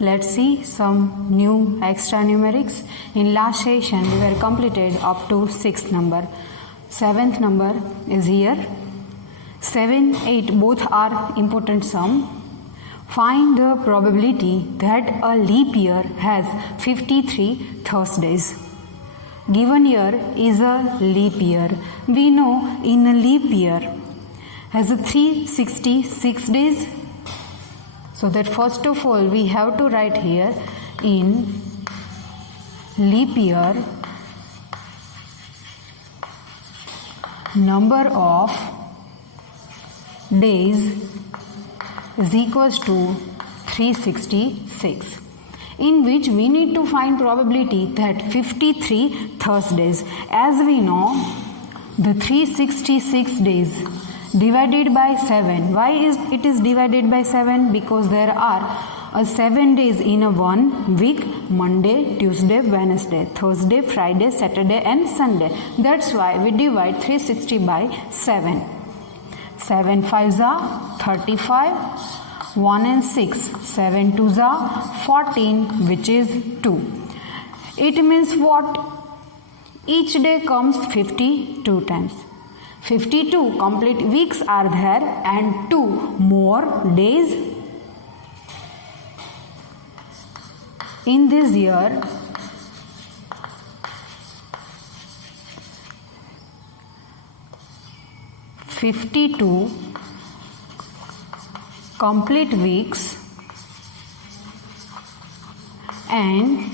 Let's see some new extra numerics. In last session we were completed up to 6th number. 7th number is here. 7, 8 both are important sum. Find the probability that a leap year has 53 Thursdays. Given year is a leap year. We know in a leap year has a 366 days. So that first of all we have to write here in leap year number of days is equals to 366, in which we need to find probability that 53 Thursdays. As we know, the 366 days divided by 7. Why is it is divided by 7? Because there are 7 days in a 1 week: Monday, Tuesday, Wednesday, Thursday, Friday, Saturday and Sunday. That's why we divide 360 by 7. 7 5s are 35, 1 and 6, 7 2s are 14, which is 2. It means what? Each day comes 52 times. 52 complete weeks are there and 2 more days. In this year, (52) complete weeks and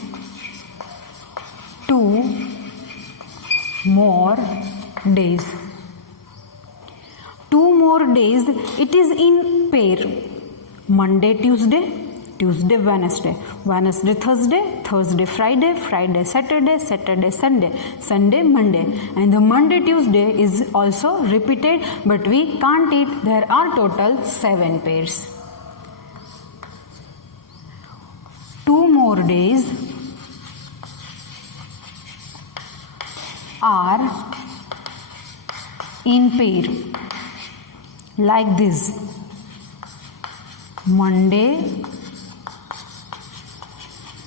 2 more days. 2 more days, it is in pair: Monday, Tuesday, Tuesday, Wednesday, Wednesday, Thursday, Thursday, Friday, Friday, Saturday, Saturday, Sunday, Sunday, Monday. And the Monday, Tuesday is also repeated, but we can't it. There are total 7 pairs. 2 more days are in pair like this: Monday,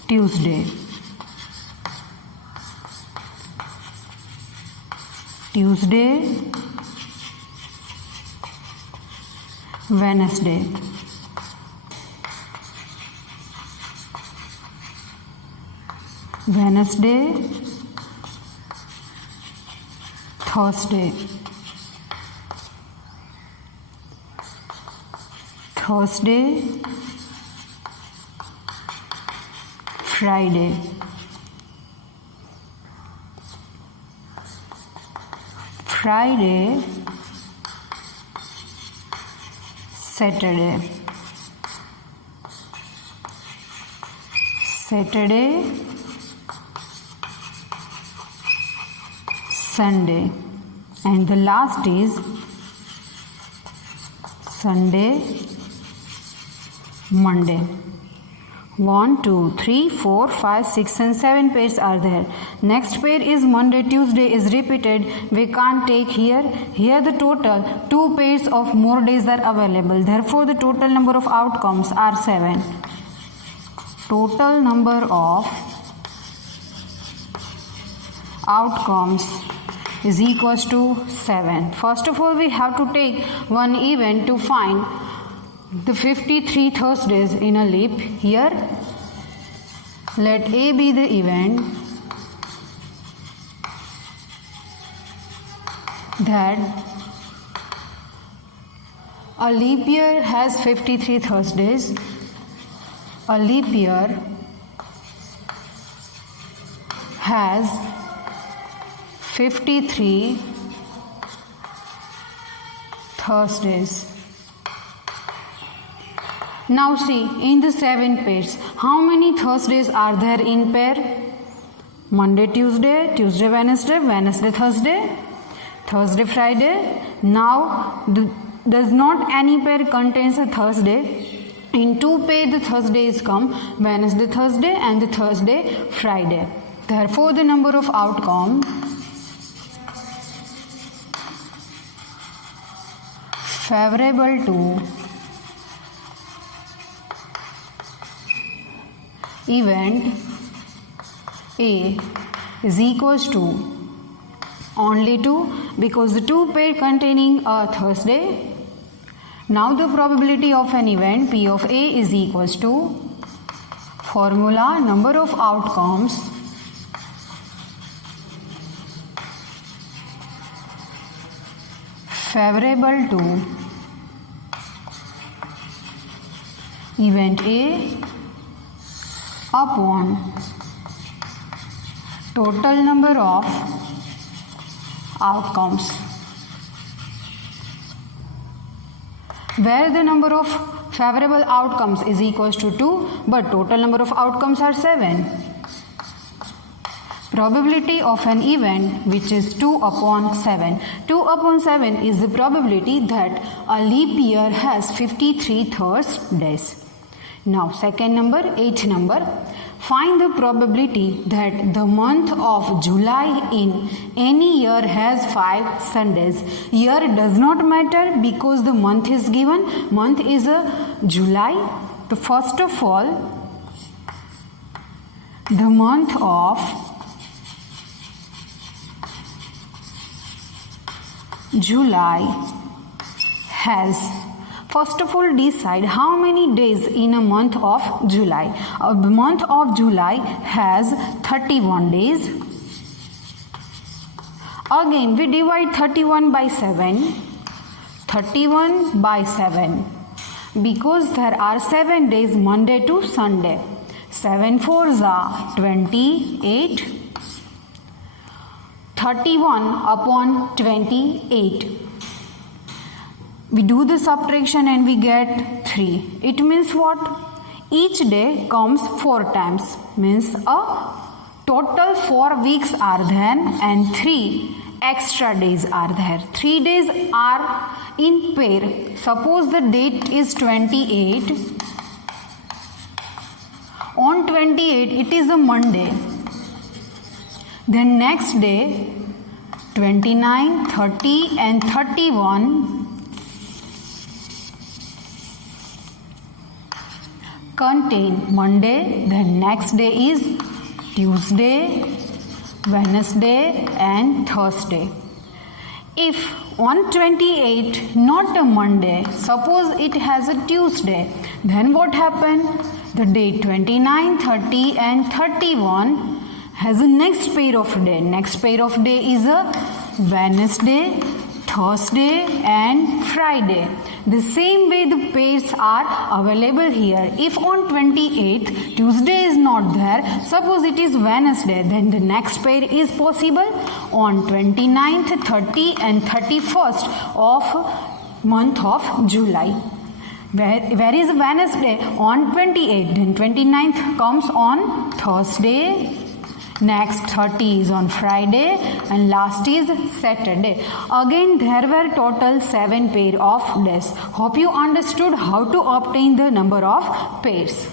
Tuesday, Tuesday, Wednesday, Wednesday, Thursday, Thursday, Friday, Friday, Saturday, Saturday, Sunday, and the last is Sunday, Monday. 1, 2, 3, 4, 5, 6 and 7 pairs are there. Next pair is Monday, Tuesday is repeated. We can't take here. Here the total 2 pairs of more days are available. Therefore the total number of outcomes are 7. Total number of outcomes is equals to 7. First of all we have to take one event to find the 53 Thursdays in a leap year. Let A be the event that a leap year has 53 Thursdays. A leap year has 53 Thursdays. Now see, in the 7 pairs, how many Thursdays are there in pair? Monday, Tuesday, Tuesday, Wednesday, Wednesday, Thursday, Thursday, Friday. Now, does not any pair contains a Thursday? In 2 pair the Thursdays come: Wednesday, Thursday and the Thursday, Friday. Therefore, the number of outcome favorable to event A is equals to only 2 because the 2 pair containing a Thursday. Now the probability of an event P of A is equals to formula number of outcomes favorable to event A upon total number of outcomes, where the number of favorable outcomes is equals to 2 but total number of outcomes are 7. Probability of an event which is 2 upon 7. 2 upon 7 is the probability that a leap year has 53 Thursdays. Now second number, 8th number. Find the probability that the month of July in any year has 5 Sundays. Year does not matter because the month is given. Month is a July. So first of all, the month of July has, first of all, decide how many days in a month of July. A month of July has 31 days. Again, we divide 31 by 7. 31 by 7. Because there are 7 days Monday to Sunday. 7 4s are 28. 31 upon 28. We do the subtraction and we get 3. It means what? Each day comes 4 times. Means a total 4 weeks are there and 3 extra days are there. 3 days are in pair. Suppose the date is 28. On 28 it is a Monday. Then next day 29, 30 and 31 contain Monday. Then next day is Tuesday, Wednesday and Thursday. If on 28 not a Monday, suppose it has a Tuesday, then what happened? The day 29, 30 and 31 has a next pair of day. Next pair of day is a Wednesday, Thursday and Friday. The same way the pairs are available here. If on 28th Tuesday is not there, suppose it is Wednesday, then the next pair is possible on 29th, 30 and 31st of month of July. Where is Wednesday? On 28th. Then 29th comes on Thursday. Next 30 is on Friday and last is Saturday. Again there were total 7 pair of days. Hope you understood how to obtain the number of pairs.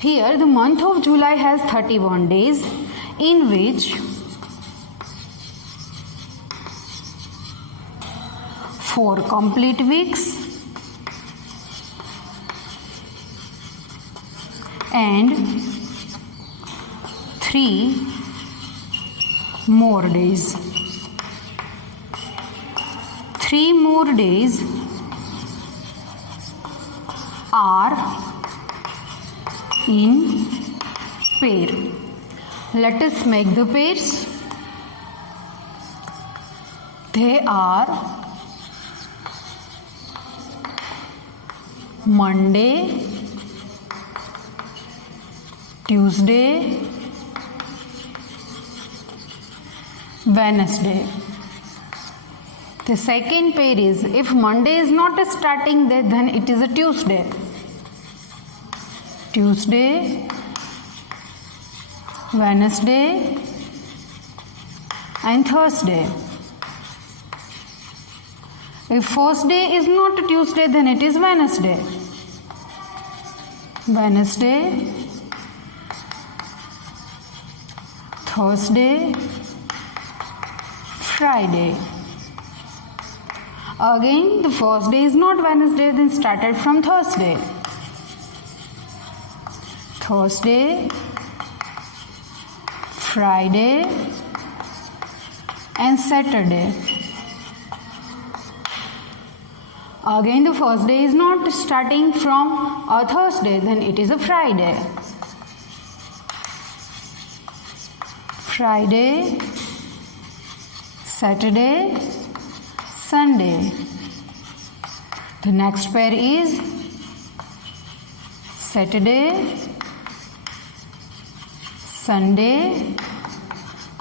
Here the month of July has 31 days in which 4 complete weeks and 3 more days. 3 more days are in pair. Let us make the pairs. They are Monday, Tuesday, Wednesday. The second pair is, if Monday is not a starting day, then it is a Tuesday. Tuesday, Wednesday and Thursday. If first day is not a Tuesday, then it is Wednesday. Wednesday, Thursday, Friday. Again, the first day is not Wednesday, then started from Thursday. Thursday, Friday, and Saturday. Again, the first day is not starting from a Thursday, then it is a Friday. Friday, Saturday, Sunday. The next pair is Saturday, Sunday,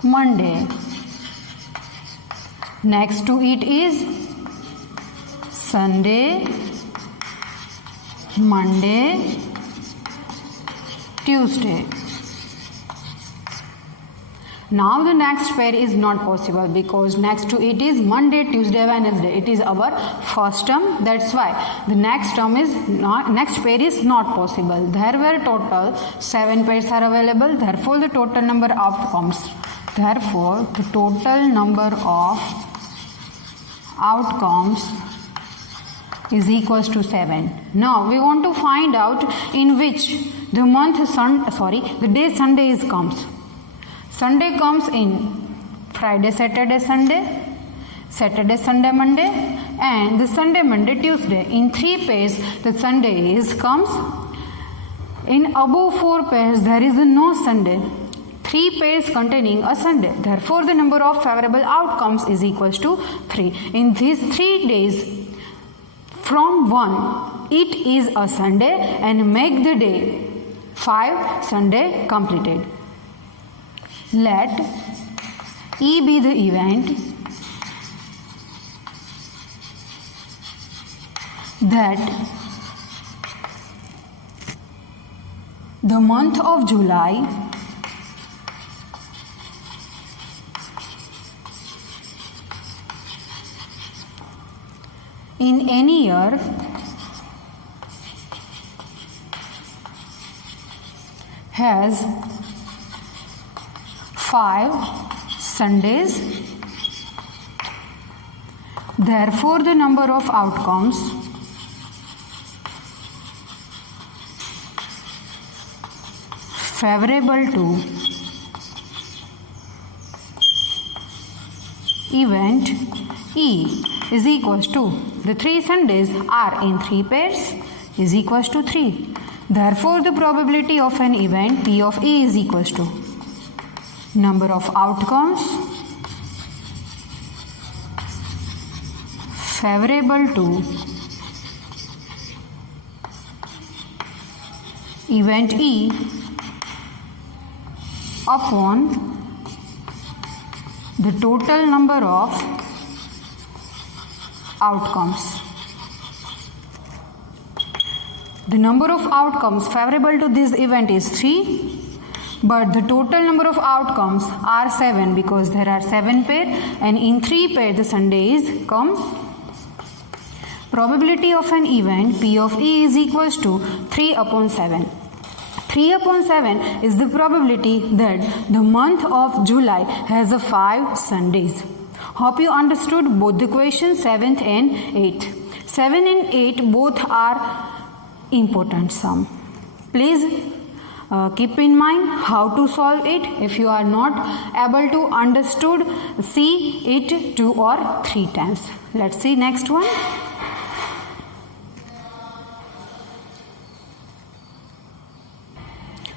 Monday. Next to it is Sunday, Monday, Tuesday. Now the next pair is not possible because next to it is Monday, Tuesday, Wednesday. It is our first term. That's why the next pair is not possible. There were total 7 pairs are available. Therefore, the total number of outcomes. Therefore, the total number of outcomes is equals to 7. Now we want to find out in which the day Sunday comes. Sunday comes in Friday, Saturday, Sunday, Saturday, Sunday, Monday, and the Sunday, Monday, Tuesday. In 3 pairs, the Sunday comes. In above 4 pairs, there is no Sunday. 3 pairs containing a Sunday. Therefore, the number of favorable outcomes is equals to 3. In these 3 days, from 1, it is a Sunday and make the day 5 Sunday completed. Let E be the event that the month of July in any year has 5 Sundays. Therefore, the number of outcomes favorable to event E is equals to the 3 Sundays are in 3 pairs is equals to 3. Therefore, the probability of an event P of E is equals to number of outcomes favorable to event E upon the total number of outcomes. The number of outcomes favorable to this event is 3. But the total number of outcomes are 7 because there are 7 pairs and in 3 pairs the Sundays come. Probability of an event P of E is equals to 3 upon 7. 3 upon 7 is the probability that the month of July has a 5 Sundays. Hope you understood both the questions 7th and 8th. 7 and 8 both are important sum. Please keep in mind how to solve it. If you are not able to understood, see it 2 or 3 times. Let's see next one.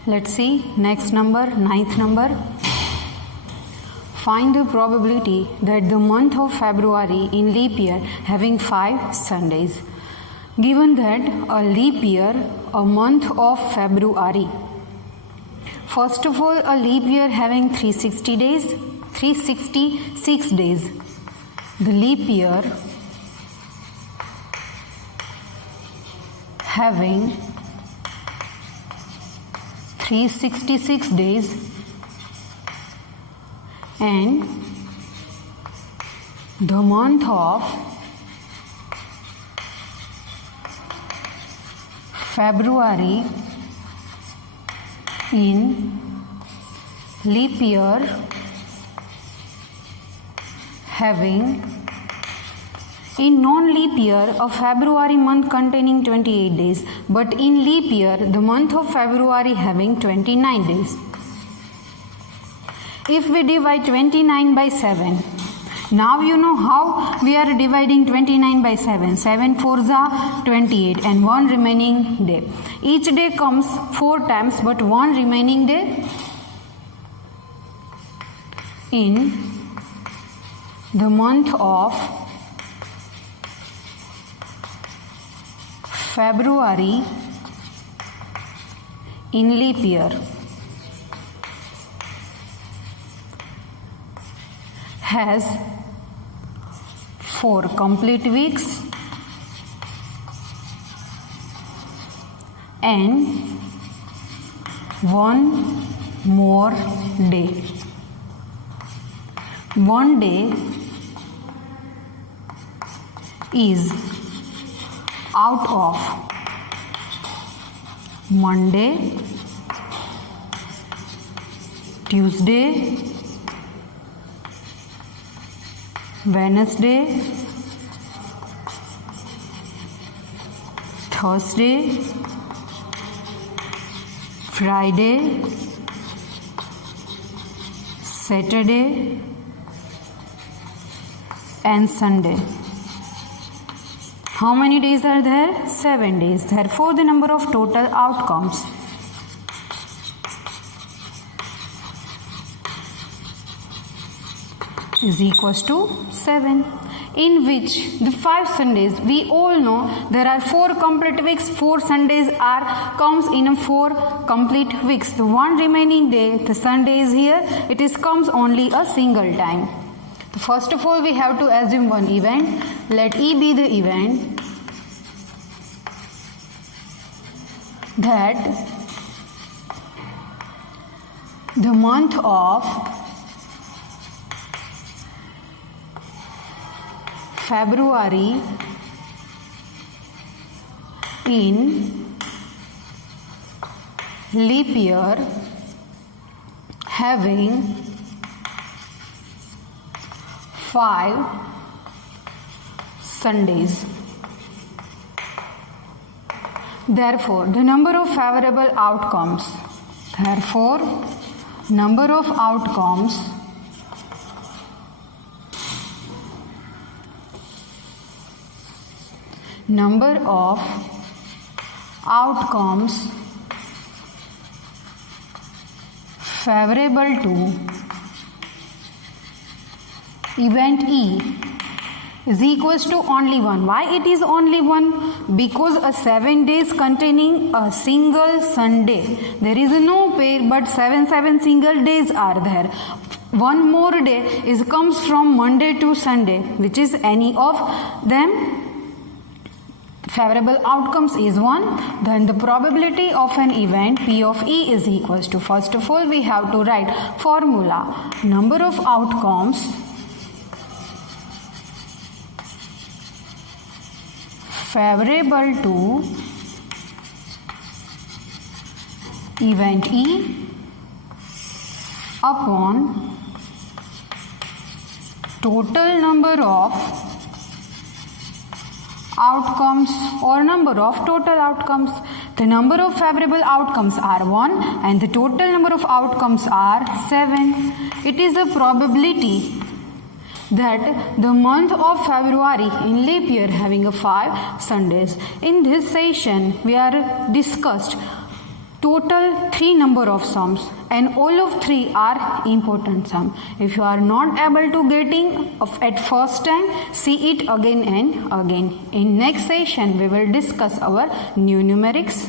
Let's see next number, 9th number. Find the probability that the month of February in leap year having 5 Sundays. Given that a leap year, a month of February. First of all, a leap year having 360 days, 366 days. The leap year having 366 days and the month of February in leap year having In non-leap year, a February month containing 28 days, but in leap year, the month of February having 29 days. If we divide 29 by 7, now you know how we are dividing 29 by 7. 7 4s are 28 and 1 remaining day. Each day comes 4 times but 1 remaining day. In the month of February in leap year has 4 complete weeks and 1 more day. One day is out of Monday, Tuesday, Wednesday, Thursday, Friday, Saturday, and Sunday. How many days are there? 7 days. Therefore, the number of total outcomes is equals to 7. In which the 5 Sundays, we all know there are 4 complete weeks. 4 Sundays comes in a 4 complete weeks. The one remaining day, the Sunday is here. It comes only a single time. First of all, we have to assume one event. Let E be the event that the month of February in leap year having 5 Sundays. Therefore, the number of favorable outcomes. Therefore, number of outcomes favorable to event E is equals to only 1. Why it is only 1? Because a 7 days containing a single Sunday. There is no pair but 7 single days are there. One more day comes from Monday to Sunday, which is any of them. Favorable outcomes is 1. Then the probability of an event P of E is equals to, first of all we have to write formula. Number of outcomes favorable to event E upon total number of outcomes or number of total outcomes. The number of favorable outcomes are 1 and the total number of outcomes are 7. It is a probability that the month of February in leap year having a 5 Sundays. In this session we are discussed total 3 number of sums and all of 3 are important sum. If you are not able to getting at first time, see it again and again. In next session we will discuss our new numerics.